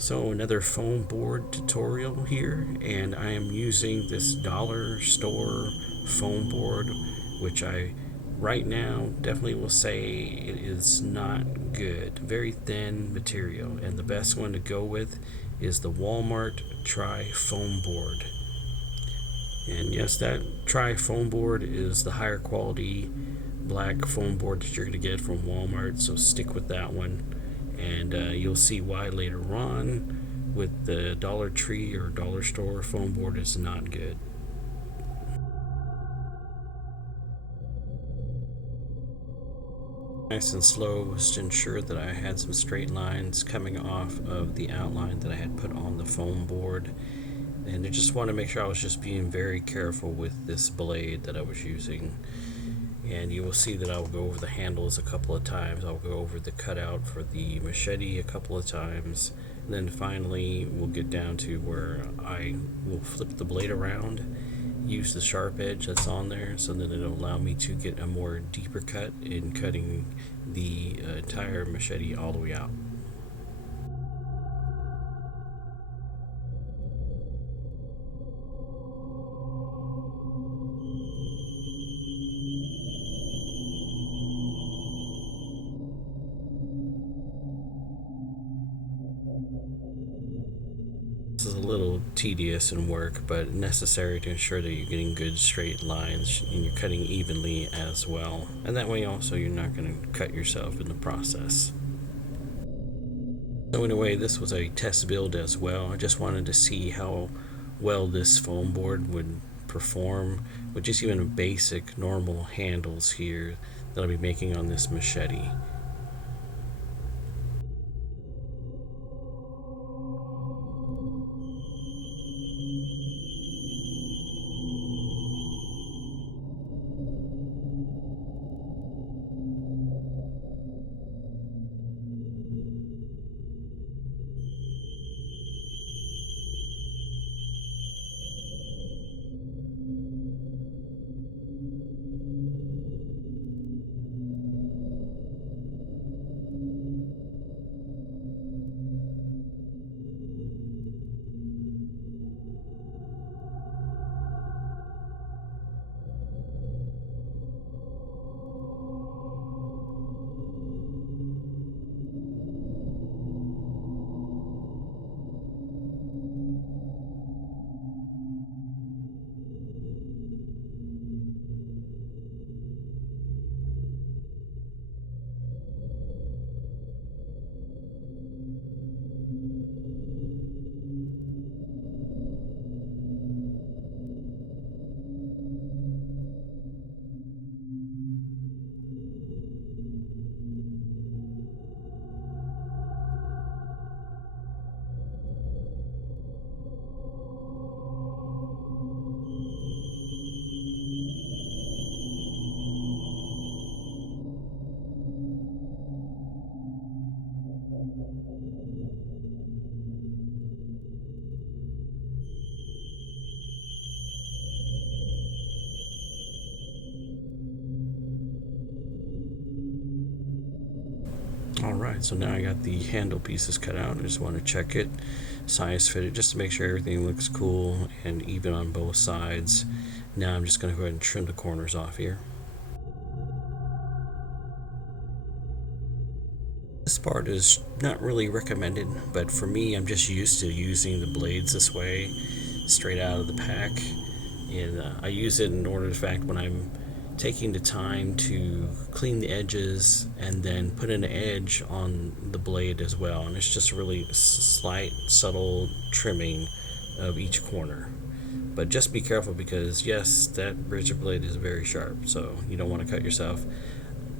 So another foam board tutorial here, and I am using this dollar store foam board, which I right now definitely will say it is not good. Very thin material, and the best one to go with is the Walmart Tri foam board. And yes, that Tri foam board is the higher quality black foam board that you're going to get from Walmart, so stick with that one. And you'll see why later on with the Dollar Tree or Dollar Store foam board is not good. Nice and slow was to ensure that I had some straight lines coming off of the outline that I had put on the foam board. And I just want to make sure I was just being very careful with this blade that I was using. And you will see that I'll go over the handles a couple of times. I'll go over the cutout for the machete a couple of times. And then finally we'll get down to where I will flip the blade around, use the sharp edge that's on there, so that it'll allow me to get a more deeper cut in cutting the entire machete all the way out. This is a little tedious in work, but necessary to ensure that you're getting good straight lines and you're cutting evenly as well. And that way also you're not going to cut yourself in the process. So in a way, this was a test build as well. I just wanted to see how well this foam board would perform with just even basic normal handles here that I'll be making on this machete. Alright, so now I got the handle pieces cut out. I just want to check it, size fit it, just to make sure everything looks cool and even on both sides. Now I'm just going to go ahead and trim the corners off here. This part is not really recommended, but for me, I'm just used to using the blades this way, straight out of the pack. And I use it in order, in fact, when I'm taking the time to clean the edges and then put an edge on the blade as well. And it's just really slight, subtle trimming of each corner. But just be careful because, yes, that razor blade is very sharp, so you don't want to cut yourself.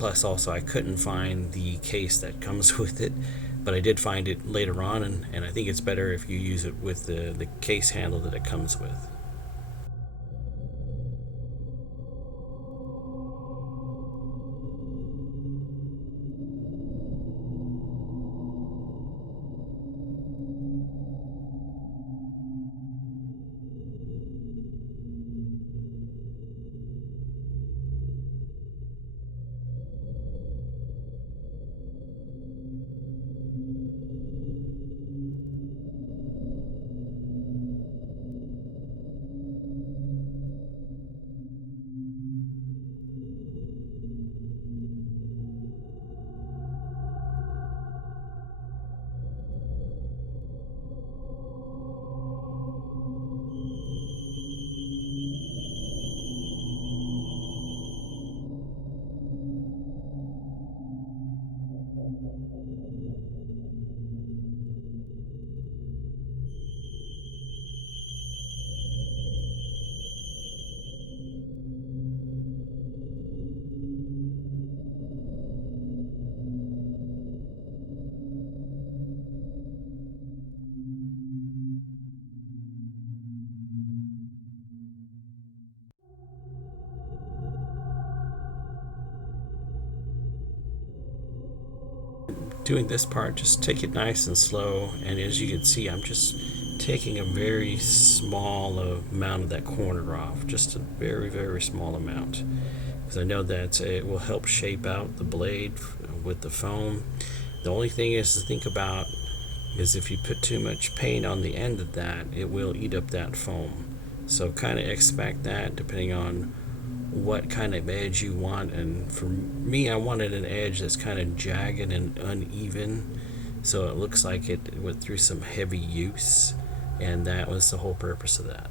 Plus, also, I couldn't find the case that comes with it, but I did find it later on, and I think it's better if you use it with the case handle that it comes with. doing this part, just take it nice and slow. And as you can see, I'm just taking a very small amount of that corner off, just a very, very small amount, because I know that it will help shape out the blade with the foam. The only thing is to think about is if you put too much paint on the end of that, it will eat up that foam. So kind of expect that depending on what kind of edge you want. And for me, I wanted an edge that's kind of jagged and uneven, so it looks like it went through some heavy use, and that was the whole purpose of that.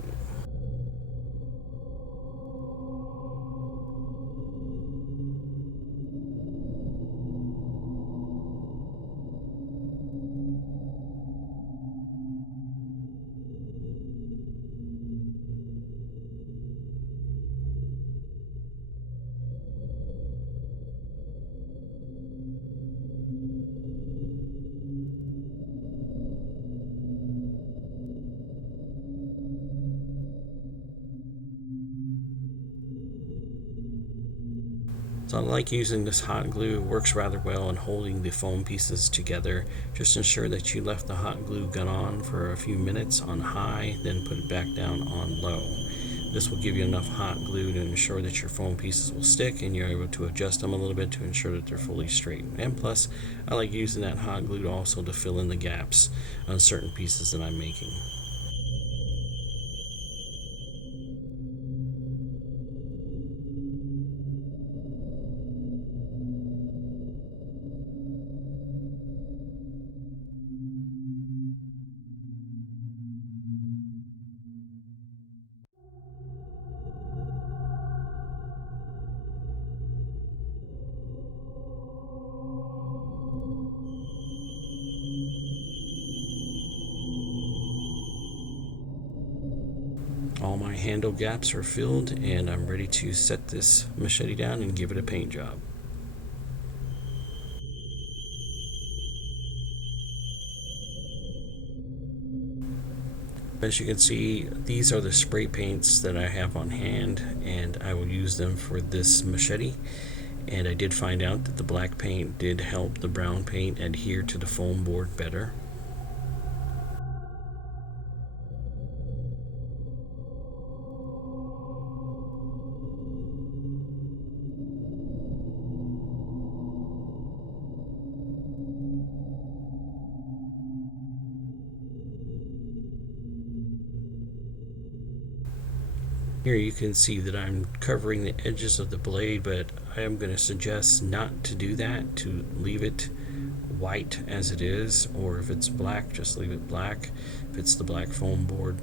So I like using this hot glue. It works rather well in holding the foam pieces together. Just ensure that you left the hot glue gun on for a few minutes on high, then put it back down on low. This will give you enough hot glue to ensure that your foam pieces will stick, and you're able to adjust them a little bit to ensure that they're fully straight. And plus, I like using that hot glue also to fill in the gaps on certain pieces that I'm making. All my handle gaps are filled, and I'm ready to set this machete down and give it a paint job. As you can see, these are the spray paints that I have on hand, and I will use them for this machete. And I did find out that the black paint did help the brown paint adhere to the foam board better. Here you can see that I'm covering the edges of the blade, but I am going to suggest not to do that, to leave it white as it is, or if it's black, just leave it black if it's the black foam board.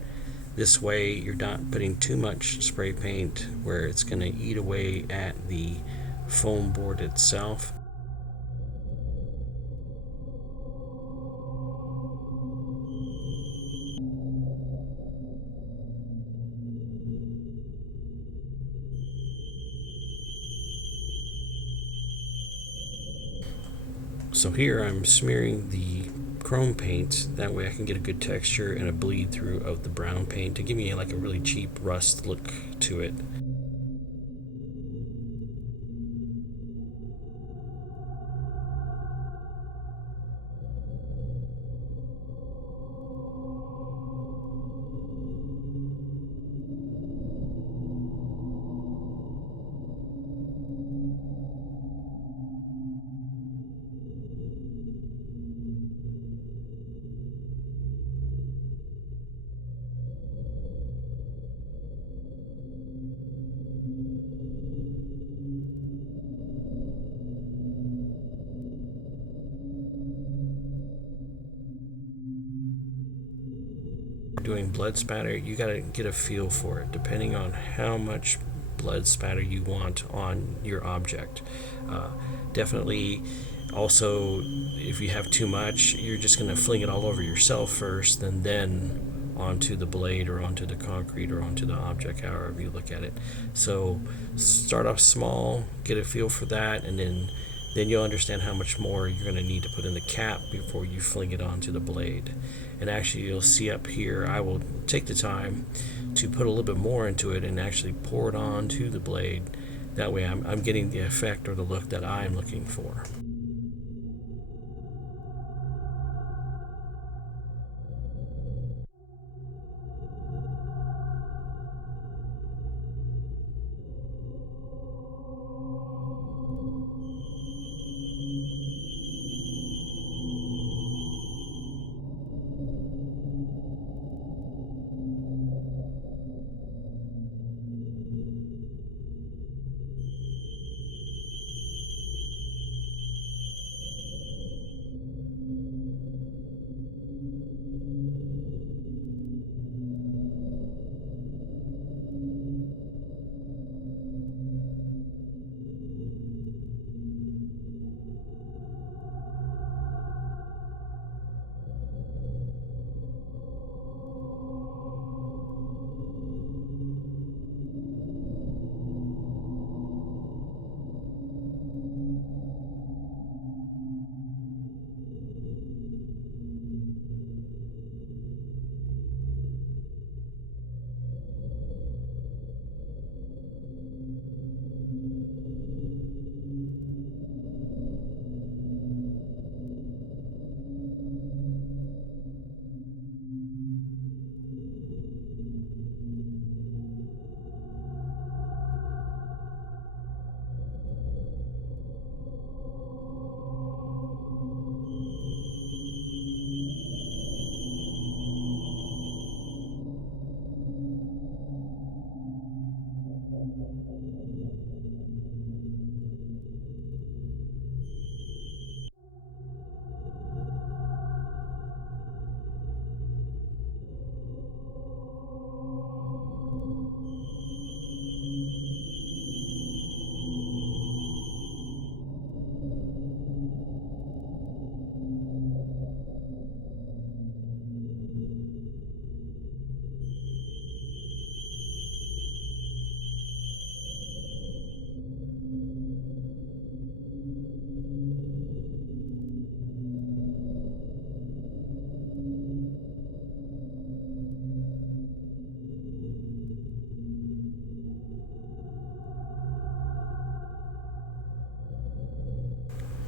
This way you're not putting too much spray paint where it's going to eat away at the foam board itself. So here I'm smearing the chrome paint, that way I can get a good texture and a bleed through of the brown paint to give me like a really cheap rust look to it. Doing blood spatter, you got to get a feel for it depending on how much blood spatter you want on your object. Definitely also, if you have too much, you're just going to fling it all over yourself first and then onto the blade or onto the concrete or onto the object, however you look at it. So start off small, get a feel for that, and then you'll understand how much more you're going to need to put in the cap before you fling it onto the blade. And actually, you'll see up here, I will take the time to put a little bit more into it and actually pour it onto the blade. That way I'm getting the effect or the look that I'm looking for.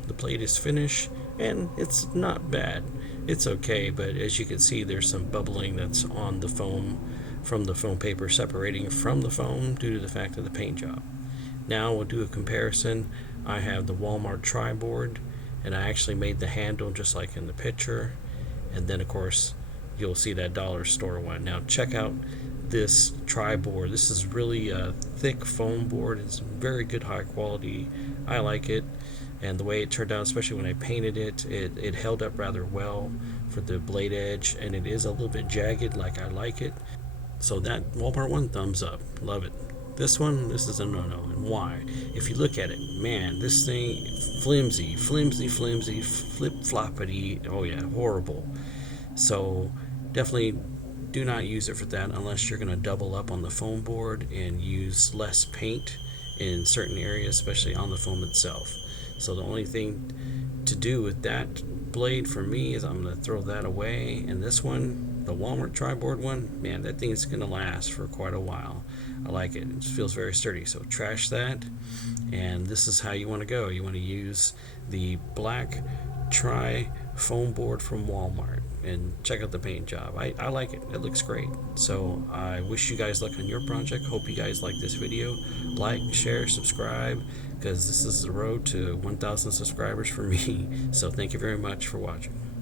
the blade is finished, and it's not bad. It's okay, but as you can see, there's some bubbling that's on the foam from the foam paper separating from the foam due to the fact of the paint job. Now we'll do a comparison. I have the Walmart tri-board, and I actually made the handle just like in the picture, and then of course you'll see that dollar store one. Now check out this tri-board. This is really a thick foam board. It's very good, high quality. I like it, and the way it turned out, especially when I painted it held up rather well for the blade edge, and it is a little bit jagged like I like it. So that Walmart one, thumbs up. Love it. This one, this is a no-no. And why? If you look at it, man, this thing, flimsy, flip-floppity. Oh yeah, horrible. So definitely do not use it for that unless you're going to double up on the foam board and use less paint in certain areas, especially on the foam itself. So the only thing to do with that blade for me is I'm going to throw that away. And this one, the Walmart tri-board one, man, that thing is going to last for quite a while. I like it. It feels very sturdy. So trash that, and this is how you want to go. You want to use the black tri foam board from Walmart, and check out the paint job. I like it. It looks great. So I wish you guys luck on your project. Hope you guys like this video. Like, share, subscribe, because this is the road to 1,000 subscribers for me. So thank you very much for watching.